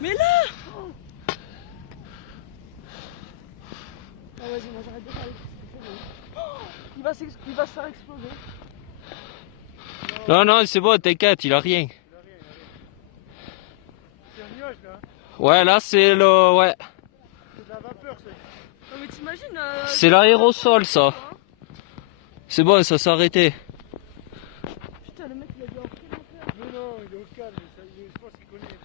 Mais là Ah vas-y, moi j'arrête de parler. Il va se faire exploser. Non, non, c'est bon, t'inquiète, il a rien. C'est un nuage là. Ouais, là c'est le... Ouais. C'est de la vapeur ça. Non mais t'imagines C'est l'aérosol ça. C'est bon, ça s'est arrêté. Putain, le mec il a dû avoir quel enfer. Non, il est au calme, je pense qu'il connaît.